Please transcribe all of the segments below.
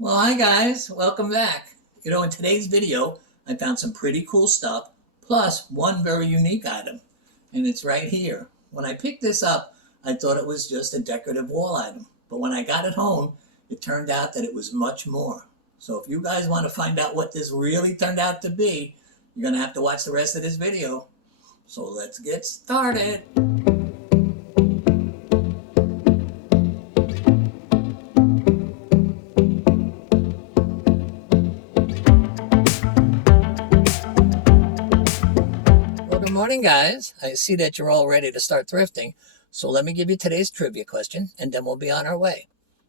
Well, hi guys, welcome back. In today's video, I found some pretty cool stuff, plus one very unique item, and it's right here. When I picked this up, I thought it was just a decorative wall item, but when I got it home, it turned out that it was much more. So if you guys want to find out what this really turned out to be, you're going to have to watch the rest of this video. So let's get started. Good morning, guys. I see that you're all ready to start thrifting, so let me give you today's trivia question, and then we'll be on our way.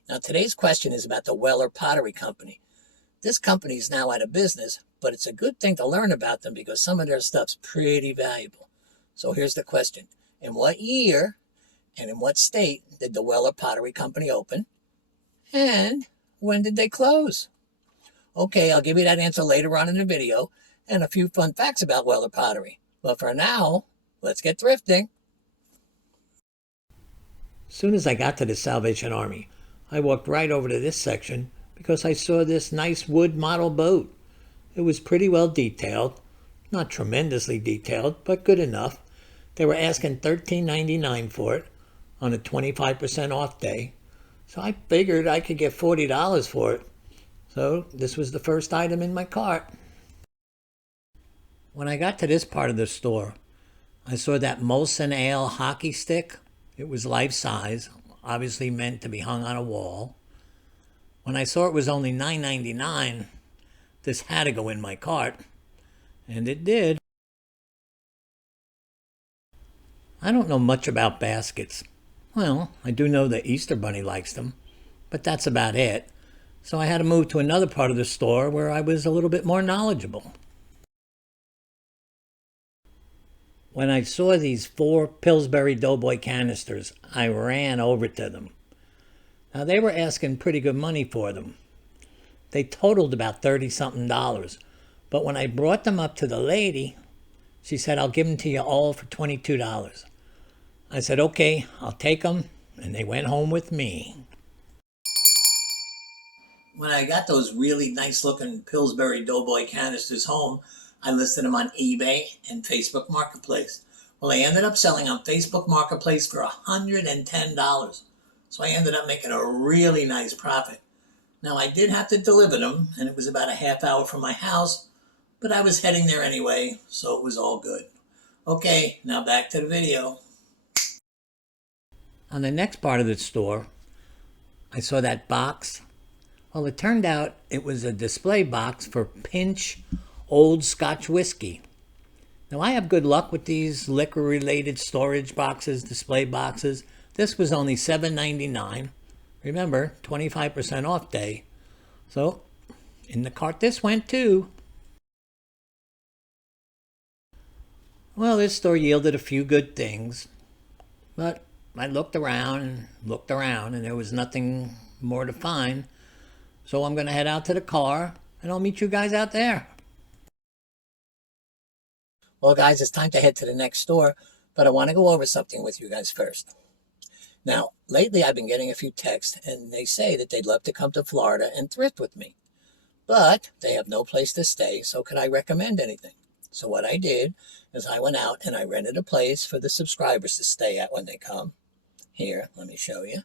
Now, today's question is about the Weller Pottery Company. This company is now out of business, but it's a good thing to learn about them because some of their stuff's pretty valuable. So here's the question. In what year and in what state did the Weller Pottery Company open? And when did they close? Okay, I'll give you that answer later on in the video, and a few fun facts about Weller Pottery. But for now, let's get thrifting. As soon as I got to the Salvation Army, I walked right over to this section because I saw this nice wood model boat. It was pretty well detailed, not tremendously detailed, but good enough. They were asking $13.99 for it on a 25% off day, so I figured I could get $40 for it. So this was the first item in my cart. When I got to this part of the store, I saw that Molson Ale hockey stick. It was life-size, obviously meant to be hung on a wall. When I saw it was only $9.99, this had to go in my cart, and it did. I don't know much about baskets. Well, I do know the Easter Bunny likes them, but that's about it. So I had to move to another part of the store where I was a little bit more knowledgeable. When I saw these 4 Pillsbury Doughboy canisters, I ran over to them. Now, they were asking pretty good money for them. They totaled about $30-something, but when I brought them up to the lady, she said, "I'll give them to you all for $22. I said, "Okay, I'll take them," and they went home with me. When I got those really nice-looking Pillsbury Doughboy canisters home, I listed them on eBay and Facebook Marketplace. Well, I ended up selling on Facebook Marketplace for $110. So I ended up making a really nice profit. Now, I did have to deliver them, and it was about a half hour from my house, but I was heading there anyway, so it was all good. Okay, now back to the video. On the next part of the store, I saw that box. Well, it turned out it was a display box for Pinch Old Scotch whiskey. Now, I have good luck with these liquor-related storage boxes, display boxes. This was only $7.99. Remember, 25% off day. So, in the cart this went too. Well, this store yielded a few good things, but I looked around, and there was nothing more to find. So I'm going to head out to the car, and I'll meet you guys out there. Well, guys, it's time to head to the next store, but I want to go over something with you guys first. Now, lately I've been getting a few texts, and they say that they'd love to come to Florida and thrift with me. But they have no place to stay, so could I recommend anything? So what I did is I went out and I rented a place for the subscribers to stay at when they come. Here, let me show you.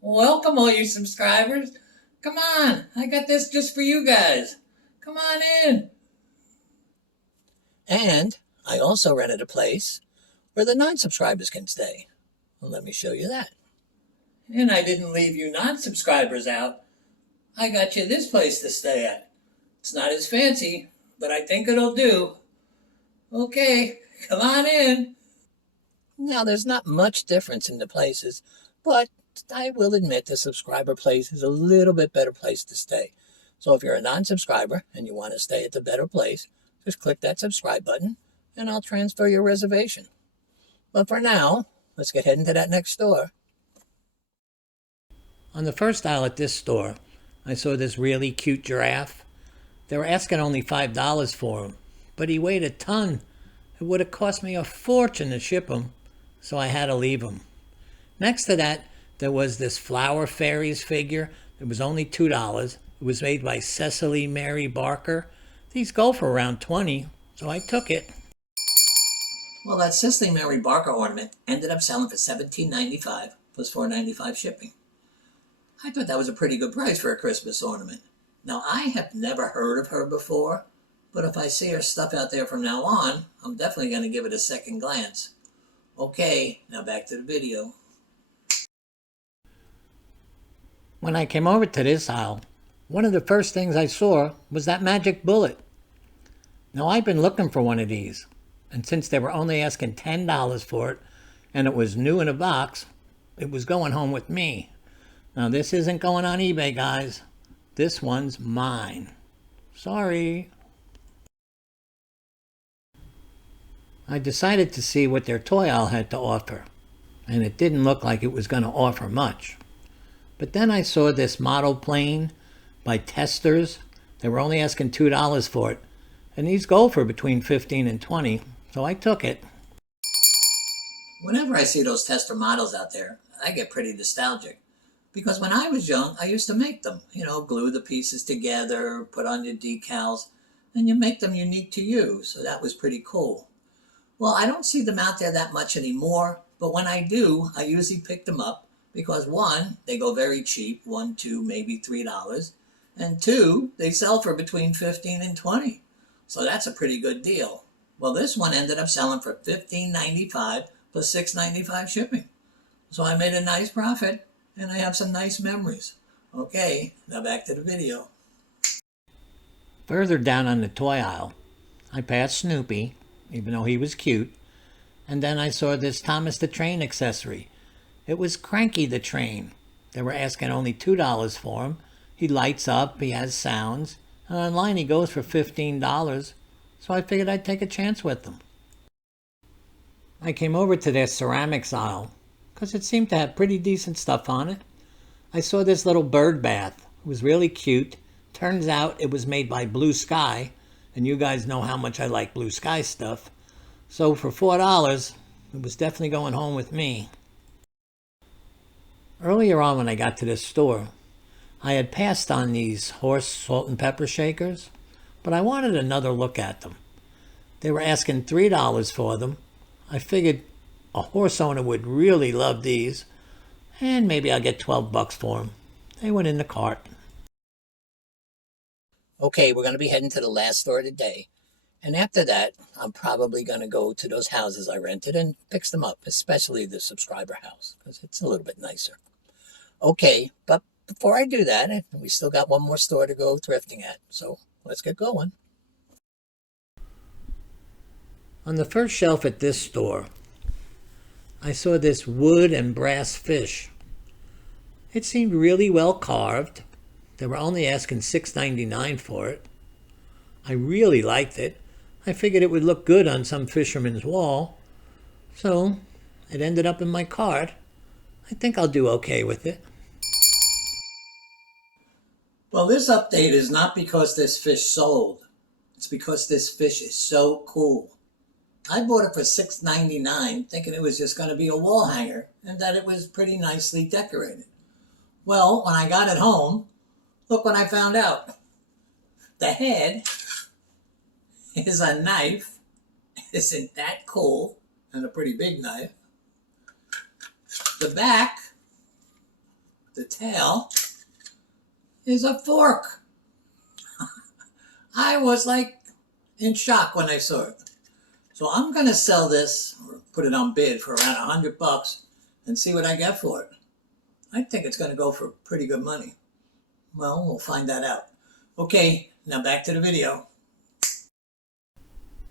Welcome, all you subscribers. Come on, I got this just for you guys. Come on in. And I also rented a place where the non-subscribers can stay. Well, let me show you that. And I didn't leave you non-subscribers out. I got you this place to stay at. It's not as fancy, but I think it'll do. Okay, come on in. Now, there's not much difference in the places, but I will admit the subscriber place is a little bit better place to stay. So if you're a non-subscriber and you want to stay at the better place, just click that subscribe button, and I'll transfer your reservation. But for now, let's get heading to that next store. On the first aisle at this store, I saw this really cute giraffe. They were asking only $5 for him, but he weighed a ton. It would have cost me a fortune to ship him, so I had to leave him. Next to that, there was this flower fairies figure. It was only $2. It was made by Cecily Mary Barker. These go for around 20, so I took it. Well, that Cecily Mary Barker ornament ended up selling for $17.95 plus $4.95 shipping. I thought that was a pretty good price for a Christmas ornament. Now, I have never heard of her before, but if I see her stuff out there from now on, I'm definitely going to give it a second glance. Okay, now back to the video. When I came over to this aisle, one of the first things I saw was that magic bullet. Now, I've been looking for one of these, and since they were only asking $10 for it, and it was new in a box, it was going home with me. Now, this isn't going on eBay, guys. This one's mine. Sorry. I decided to see what their toy aisle had to offer, and it didn't look like it was going to offer much. But then I saw this model plane by Testers. They were only asking $2 for it, and these go for between $15 and $20, so I took it. Whenever I see those Tester models out there, I get pretty nostalgic. Because when I was young, I used to make them. You know, glue the pieces together, put on your decals, and you make them unique to you. So that was pretty cool. Well, I don't see them out there that much anymore, but when I do, I usually pick them up because one, they go very cheap, $1, $2, maybe $3, and two, they sell for between $15 and $20. So that's a pretty good deal. Well, this one ended up selling for $15.95 plus $6.95 shipping. So I made a nice profit. And I have some nice memories. Okay, now back to the video. Further down on the toy aisle, I passed Snoopy, even though he was cute, and then I saw this Thomas the Train accessory. It was Cranky the Train. They were asking only $2 for him. He lights up, he has sounds, and online he goes for $15, so I figured I'd take a chance with them. I came over to their ceramics aisle, because it seemed to have pretty decent stuff on it. I saw this little bird bath. It was really cute. Turns out it was made by Blue Sky, and you guys know how much I like Blue Sky stuff. So for $4, it was definitely going home with me. Earlier on when I got to this store, I had passed on these horse salt and pepper shakers, but I wanted another look at them. They were asking $3 for them. I figured a horse owner would really love these, and maybe I'll get $12 for them. They went in the cart. Okay, we're going to be heading to the last store of the day. And after that, I'm probably going to go to those houses I rented and fix them up, especially the subscriber house, because it's a little bit nicer. Okay, but before I do that, we still got one more store to go thrifting at, so let's get going. On the first shelf at this store, I saw this wood and brass fish. It seemed really well carved. They were only asking $6.99 for it. I really liked it. I figured it would look good on some fisherman's wall. So it ended up in my cart. I think I'll do okay with it. Well, this update is not because this fish sold. It's because this fish is so cool. I bought it for $6.99, thinking it was just going to be a wall hanger and that it was pretty nicely decorated. Well, when I got it home, look what I found out. The head is a knife. Isn't that cool? And a pretty big knife. The back, the tail, is a fork. I was like in shock when I saw it. So I'm going to sell this, or put it on bid for around $100 and see what I get for it. I think it's going to go for pretty good money. Well, we'll find that out. Okay, now back to the video.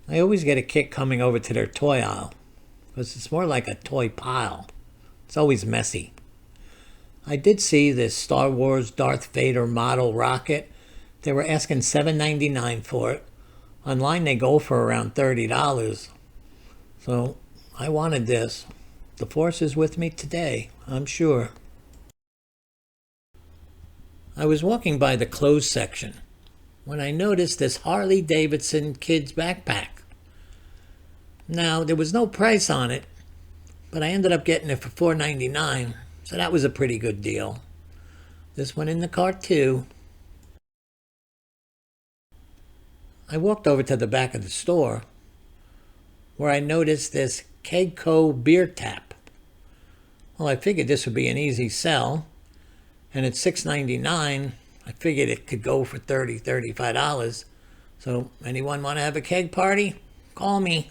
I always get a kick coming over to their toy aisle because it's more like a toy pile. It's always messy. I did see this Star Wars Darth Vader model rocket. They were asking $7.99 for it. Online they go for around $30. So I wanted this. The Force is with me today, I'm sure. I was walking by the clothes section when I noticed this Harley Davidson kids backpack. Now, there was no price on it, but I ended up getting it for $4.99, so that was a pretty good deal. This one in the cart too. I walked over to the back of the store where I noticed this Kegco beer tap. Well, I figured this would be an easy sell, and at $6.99, I figured it could go for $30, $35. So anyone want to have a keg party? Call me.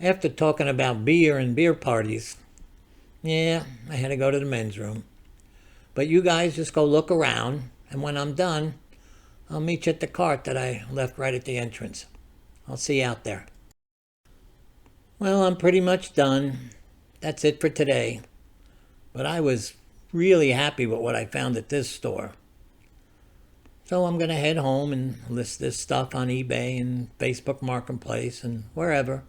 After talking about beer and beer parties, yeah, I had to go to the men's room. But you guys just go look around, and when I'm done, I'll meet you at the cart that I left right at the entrance. I'll see you out there. Well, I'm pretty much done. That's it for today. But I was really happy with what I found at this store. So I'm going to head home and list this stuff on eBay and Facebook Marketplace and wherever.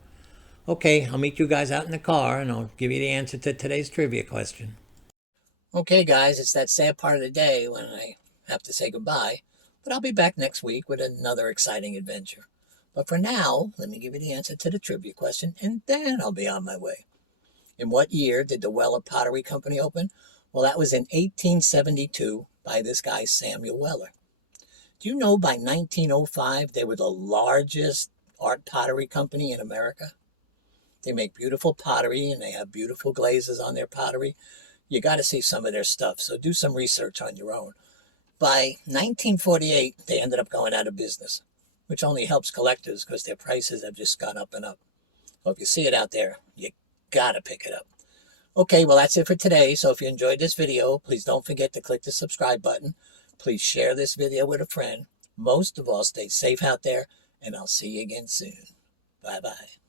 Okay, I'll meet you guys out in the car and I'll give you the answer to today's trivia question. Okay, guys, it's that sad part of the day when I have to say goodbye. But I'll be back next week with another exciting adventure. But for now, let me give you the answer to the trivia question, and then I'll be on my way. In what year did the Weller Pottery Company open? Well, that was in 1872 by this guy, Samuel Weller. Do you know by 1905 they were the largest art pottery company in America? They make beautiful pottery and they have beautiful glazes on their pottery. You got to see some of their stuff, so do some research on your own. By 1948, they ended up going out of business, which only helps collectors because their prices have just gone up and up. So if you see it out there, you gotta pick it up. Okay, well, that's it for today. So if you enjoyed this video, please don't forget to click the subscribe button. Please share this video with a friend. Most of all, stay safe out there, and I'll see you again soon. Bye-bye.